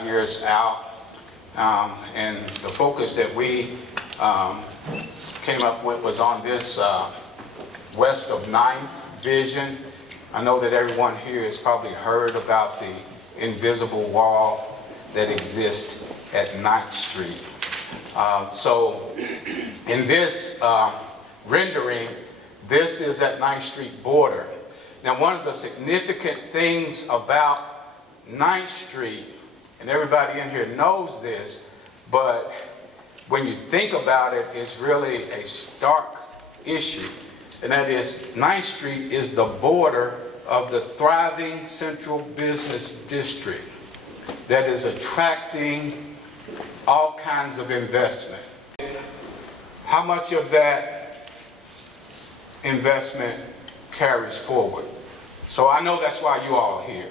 5 years out. And the focus that we came up with was on this west of 9th vision. I know that everyone here has probably heard about the invisible wall that exists at 9th Street. So in this rendering, this is that 9th Street border. Now, one of the significant things about 9th Street, and everybody in here knows this, but when you think about it, it's really a stark issue. And that is, 9th Street is the border of the thriving central business district that is attracting all kinds of investment. How much of that investment carries forward? So I know that's why you all are here.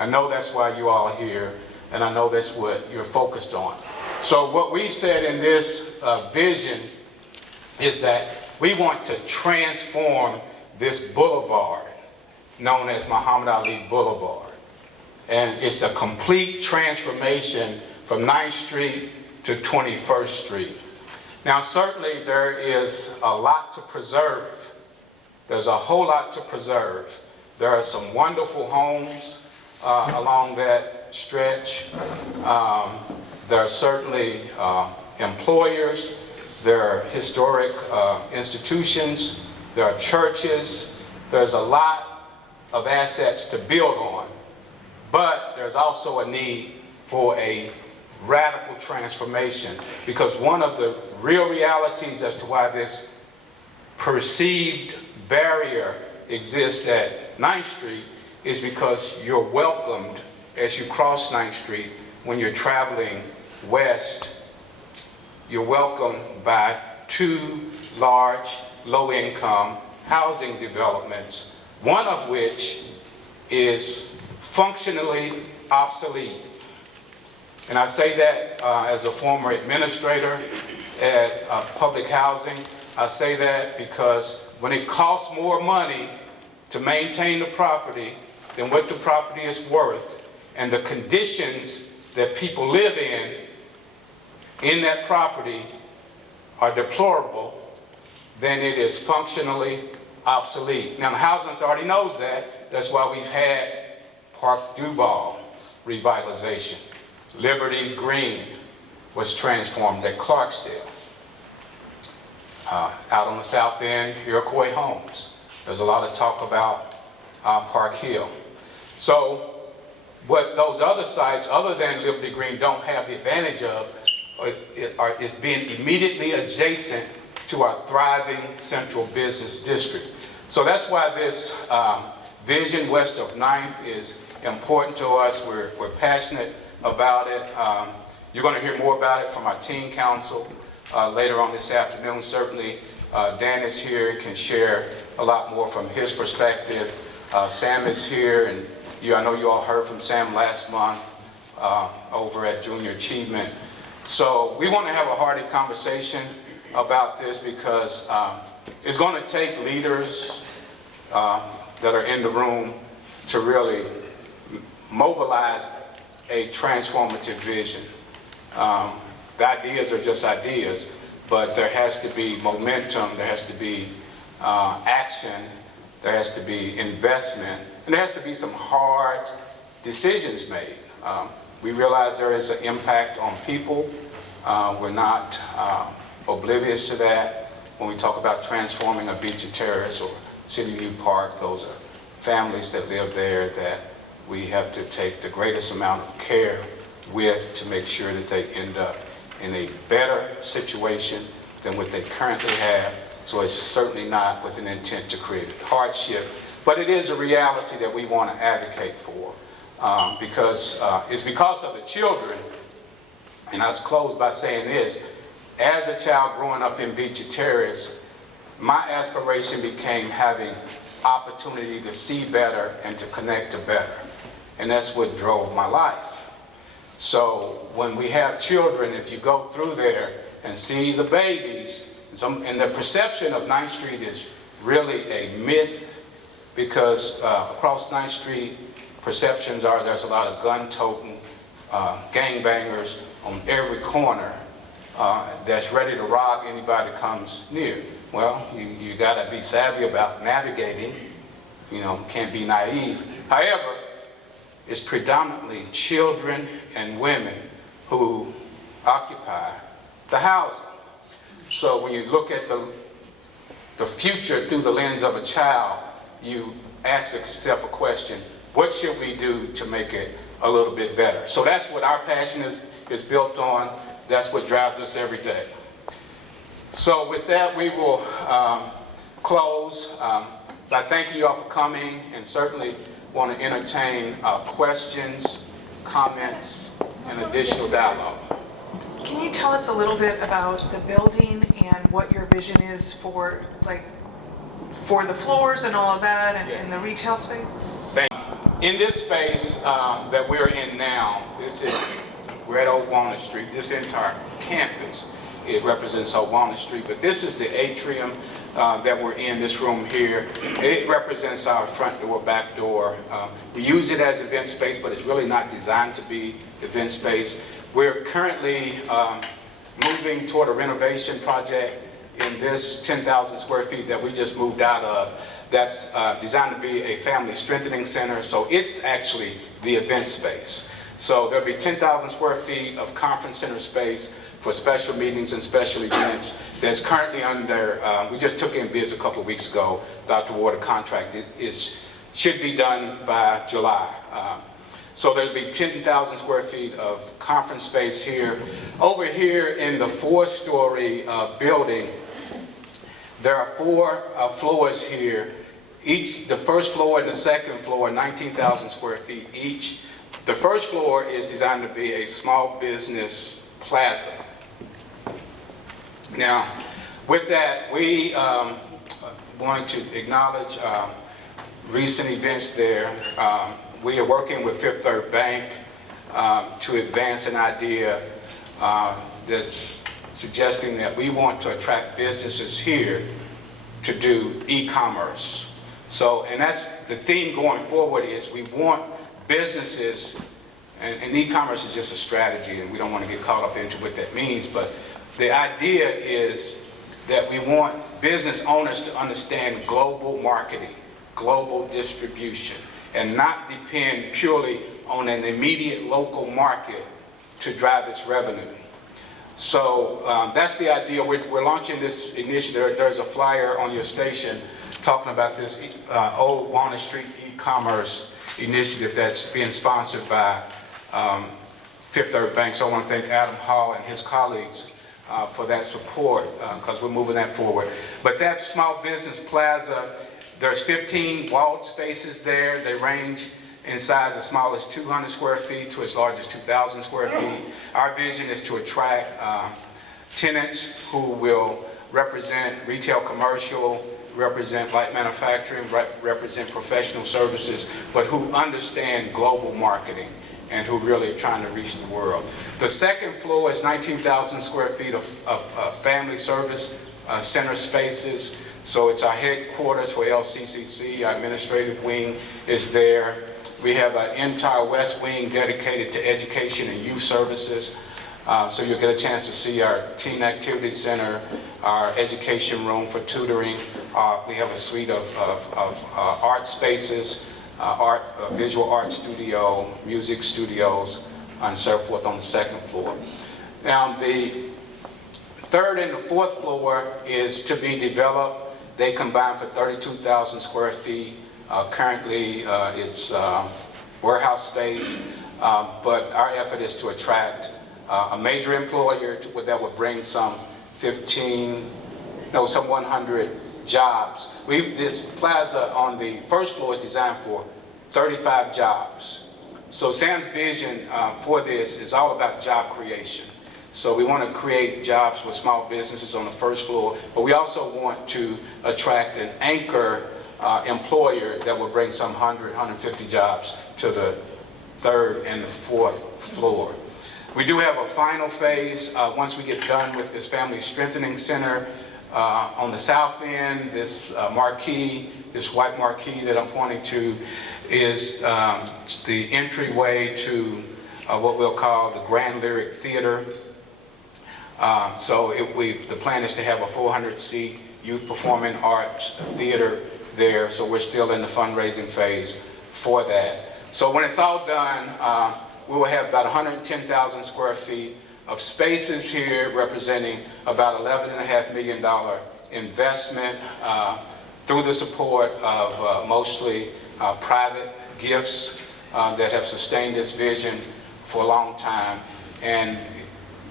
I know that's why you all are here, and I know that's what you're focused on. So what we've said in this vision is that we want to transform this boulevard known as Muhammad Ali Boulevard. And it's a complete transformation from 9th Street to 21st Street. Now, certainly there is a lot to preserve. There's a whole lot to preserve. There are some wonderful homes along that stretch. There are certainly employers. There are historic institutions. There are churches. There's a lot of assets to build on. But there's also a need for a radical transformation, because one of the real realities as to why this perceived barrier exists at 9th Street is because you're welcomed as you cross 9th Street when you're traveling west. You're welcomed by two large low-income housing developments, one of which is functionally obsolete. And I say that as a former administrator at public housing. I say that because when it costs more money to maintain the property than what the property is worth, and the conditions that people live in that property are deplorable, then it is functionally obsolete. Now, the Housing Authority knows that. That's why we've had Park Duval revitalization. Liberty Green was transformed at Clarksdale. Out on the south end, Iroquois Homes. There's a lot of talk about Park Hill. So what those other sites, other than Liberty Green, don't have the advantage of is being immediately adjacent to our thriving central business district. So that's why this vision west of 9th is important to us. We're passionate about it. You're going to hear more about it from our teen council later on this afternoon. Certainly, Dan is here and can share a lot more from his perspective. Sam is here, and I know you all heard from Sam last month over at Junior Achievement. So we want to have a hearty conversation about this, because it's going to take leaders that are in the room to really mobilize a transformative vision. The ideas are just ideas, but there has to be momentum, there has to be action, there has to be investment, and there has to be some hard decisions made. We realize there is an impact on people. We're not oblivious to that. When we talk about transforming a Beecher Terrace or City View Park, those are families that live there that we have to take the greatest amount of care with to make sure that they end up in a better situation than what they currently have. So it's certainly not with an intent to create hardship, but it is a reality that we want to advocate for, because it's because of the children. And I'll close by saying this: as a child growing up in Beecher Terrace, my aspiration became having opportunity to see better and to connect to better. And that's what drove my life. So when we have children, if you go through there and see the babies, and the perception of 9th Street is really a myth, because across 9th Street, perceptions are there's a lot of gun-toting, gangbangers on every corner that's ready to rob anybody that comes near. Well, you got to be savvy about navigating, can't be naive. However, it's predominantly children and women who occupy the housing. So when you look at the future through the lens of a child, you ask yourself a question: what should we do to make it a little bit better? So that's what our passion is built on. That's what drives us every day. So with that, we will close by thanking you all for coming, and certainly want to entertain questions, comments, and additional dialogue. Can you tell us a little bit about the building and what your vision is for, for the floors and all of that, and the retail space? Thank you. In this space that we're in now, we're at Old Walnut Street. This entire campus, it represents Old Walnut Street, but this is the atrium that we're in, this room here. It represents our front door, back door. We use it as event space, but it's really not designed to be event space. We're currently moving toward a renovation project in this 10,000 square feet that we just moved out of. That's designed to be a family strengthening center, so it's actually the event space. So there'll be 10,000 square feet of conference center space for special meetings and special events. That's currently under, we just took in bids a couple of weeks ago. Dr. Ward, contract should be done by July. So there'll be 10,000 square feet of conference space here. Over here in the 4-story building, there are 4 floors here. The first floor and the second floor, 19,000 square feet each. The first floor is designed to be a small business plaza. Now, with that, we wanted to acknowledge recent events there. We are working with Fifth Third Bank to advance an idea that's suggesting that we want to attract businesses here to do e-commerce. So, and that's the theme going forward, is we want businesses, and e-commerce is just a strategy, and we don't want to get caught up into what that means, but the idea is that we want business owners to understand global marketing, global distribution, and not depend purely on an immediate local market to drive its revenue. So that's the idea. We're launching this initiative. There's a flyer on your station talking about this Old Walnut Street e-commerce initiative that's being sponsored by Fifth Third Bank. So I want to thank Adam Hall and his colleagues for that support, because we're moving that forward. But that small business plaza, there's 15 walled spaces there. They range in size as small as 200 square feet to as large as 2,000 square feet. Our vision is to attract tenants who will represent retail, commercial, represent light manufacturing, represent professional services, but who understand global marketing and who really are trying to reach the world. The second floor is 19,000 square feet of family service center spaces. So it's our headquarters for LCCC. Our administrative wing is there. We have an entire west wing dedicated to education and youth services. So you'll get a chance to see our teen activity center, our education room for tutoring. We have a suite of art spaces, visual art studio, music studios, and so forth on the second floor. Now the third and the fourth floor is to be developed. They combine for 32,000 square feet. Currently it's warehouse space, but our effort is to attract a major employer that would bring some 100 jobs. This plaza on the first floor is designed for 35 jobs. So Sam's vision for this is all about job creation. So we want to create jobs with small businesses on the first floor, but we also want to attract an anchor employer that will bring some 150 jobs to the third and the fourth floor. We do have a final phase once we get done with this Family Strengthening Center. On the south end, this marquee, this white marquee that I'm pointing to, is the entryway to what we'll call the Grand Lyric Theater. The plan is to have a 400-seat youth performing arts theater there, so we're still in the fundraising phase for that. So when it's all done, we will have about 110,000 square feet of spaces here, representing about $11.5 million investment through the support of mostly private gifts that have sustained this vision for a long time. And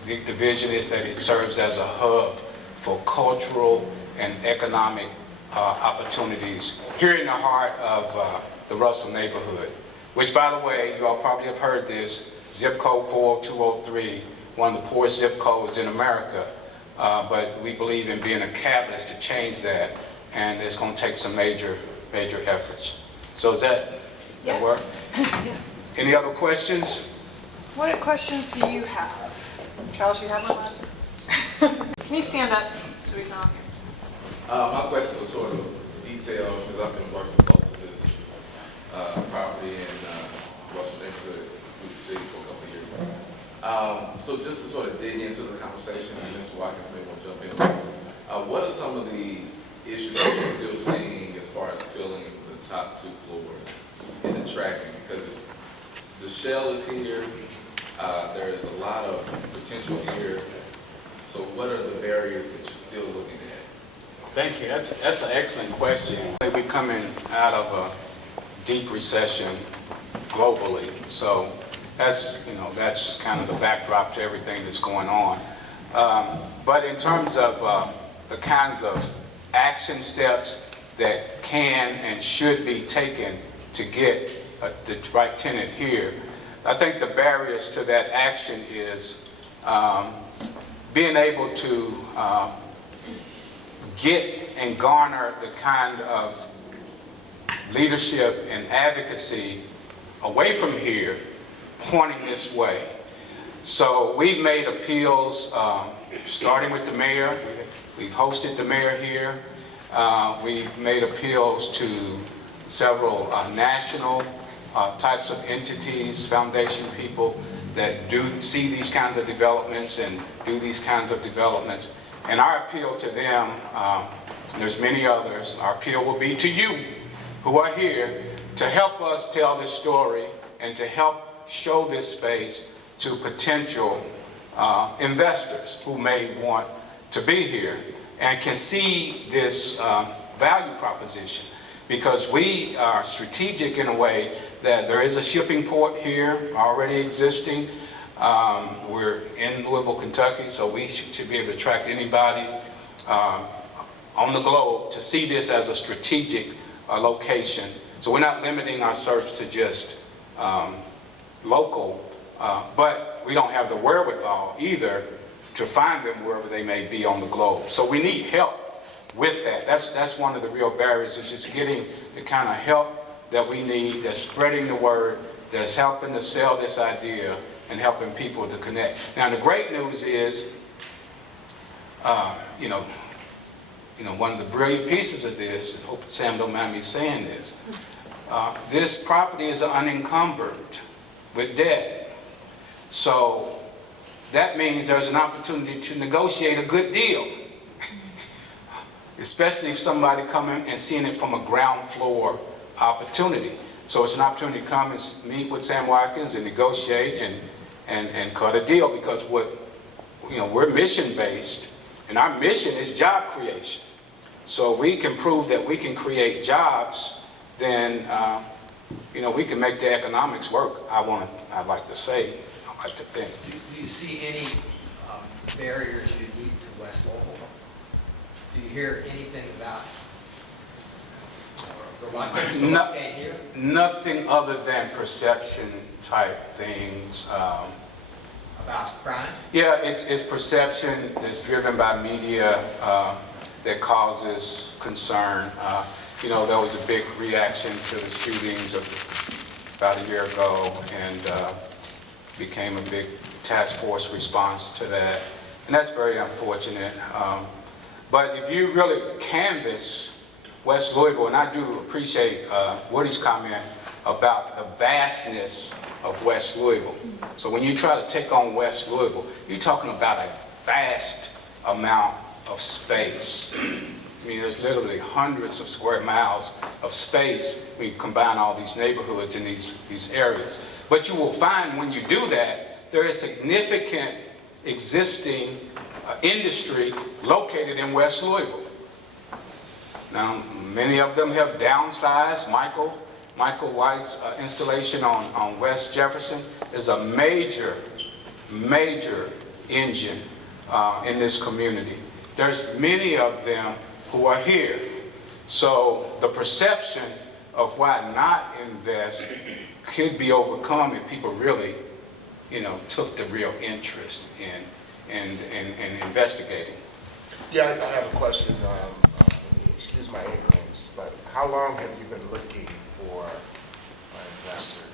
the vision is that it serves as a hub for cultural and economic opportunities here in the heart of the Russell neighborhood, which, by the way, you all probably have heard this, zip code 40203, one of the poorest zip codes in America, but we believe in being a catalyst to change that, and it's going to take some major efforts. So is that work? Yeah. Any other questions? What questions do you have? Charles, you have one last one? Can you stand up so we can all hear? My question was sort of detailed because I've been working close to this property in Russell neighborhood through the city for a couple of years. So just to sort of dig into the conversation, and Mr. Watkins may want to jump in. What are some of the issues that you're still seeing as far as filling the top 2 floors and attracting? Because the shell is here. There is a lot of potential here. So what are the barriers that you're still looking at? Thank you. That's an excellent question. We're coming out of a deep recession globally, so that's kind of the backdrop to everything that's going on. But in terms of the kinds of action steps that can and should be taken to get the right tenant here, I think the barriers to that action is being able to get and garner the kind of leadership and advocacy away from here, pointing this way. So we've made appeals, starting with the mayor. We've hosted the mayor here. We've made appeals to several national types of entities, foundation people that do see these kinds of developments and do these kinds of developments. And our appeal to them, and there's many others, our appeal will be to you who are here to help us tell this story and to help show this space to potential investors who may want to be here and can see this value proposition. Because we are strategic in a way that there is a shipping port here already existing. We're in Louisville, Kentucky, so we should be able to attract anybody on the globe to see this as a strategic location. So we're not limiting our search to just local, but we don't have the wherewithal either to find them wherever they may be on the globe. So we need help with that. That's one of the real barriers, is just getting the kind of help that we need, that's spreading the word, that's helping to sell this idea and helping people to connect. Now the great news is, one of the brilliant pieces of this, I hope Sam don't mind me saying this, this property is unencumbered with debt. So that means there's an opportunity to negotiate a good deal, especially if somebody coming and seeing it from a ground floor opportunity. So it's an opportunity to come and meet with Sam Watkins and negotiate and cut a deal, because we're mission based, and our mission is job creation. So if we can prove that we can create jobs, then we can make the economics work. I'd like to think. Do you see any barriers unique to West Louisville? Do you hear anything about reluctance here? Nothing other than perception type things. About crime? Yeah, it's perception that's driven by media that causes concern. There was a big reaction to the shootings of about a year ago, and became a big task force response to that. And that's very unfortunate. But if you really canvass West Louisville, and I do appreciate Woody's comment about the vastness of West Louisville. So when you try to take on West Louisville, you're talking about a vast amount of space. I mean, there's literally hundreds of square miles of space when you combine all these neighborhoods in these areas. But you will find when you do that, there is significant existing industry located in West Louisville. Now, many of them have downsized. Michael White's installation on West Jefferson is a major engine in this community. There's many of them who are here. So the perception of why not invest could be overcome if people really, took the real interest in investigating. Yeah, I have a question. Excuse my ignorance, but how long have you been looking for an investor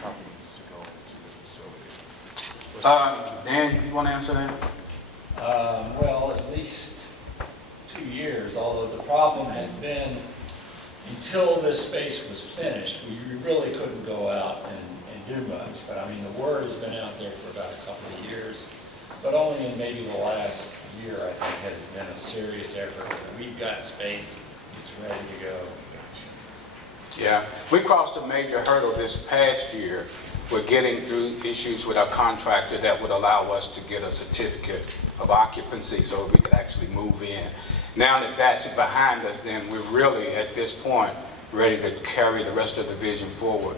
companies to go into the facility? Dan, you want to answer that? Well, at least 2 years, although the problem has been, until this space was finished, we really couldn't go out and do much. But I mean, the word has been out there for about a couple of years, but only in maybe the last year, I think, has it been a serious effort. We've got space, it's ready to go. Yeah, we crossed a major hurdle this past year with getting through issues with our contractor that would allow us to get a certificate of occupancy so we could actually move in. Now that that's behind us, then we're really, at this point, ready to carry the rest of the vision forward.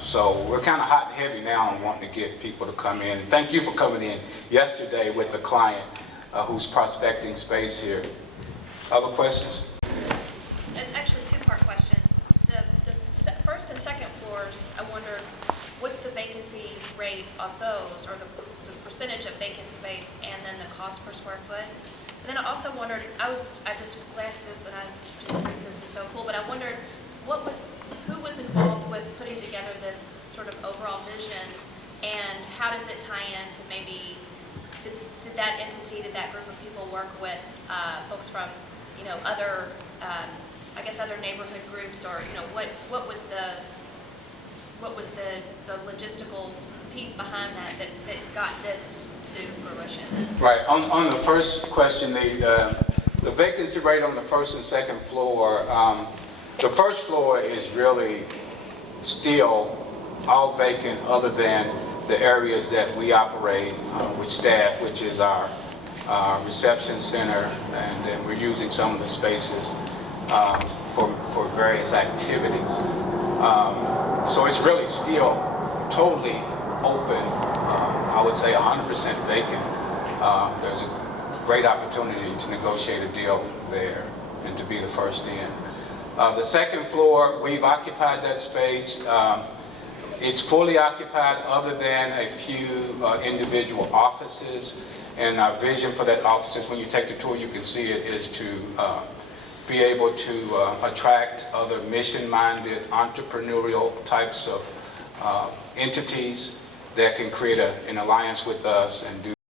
So we're kind of hot and heavy now on wanting to get people to come in. And thank you for coming in yesterday with the client who's prospecting space here. Other questions? And actually, two-part question. The first and second floors, I wondered, what's the vacancy rate of those, or the percentage of vacant space, and then the cost per square foot? And then I also wondered, I just glanced at this and I just think this is so cool, but I wondered who was involved with putting together this sort of overall vision, and how does it tie into maybe, did that entity, did that group of people work with folks from, other, I guess other neighborhood groups, or, what was the logistical piece behind that got this to fruition? Right. On the first question, the vacancy rate on the first and second floor, the first floor is really still all vacant other than the areas that we operate with staff, which is our reception center, and then we're using some of the spaces for various activities. So it's really still totally open. I would say 100% vacant. There's a great opportunity to negotiate a deal there and to be the first in. The second floor, we've occupied that space. It's fully occupied other than a few individual offices. And our vision for that offices, when you take the tour, you can see it, is to be able to attract other mission-minded, entrepreneurial types of entities that can create an alliance with us and do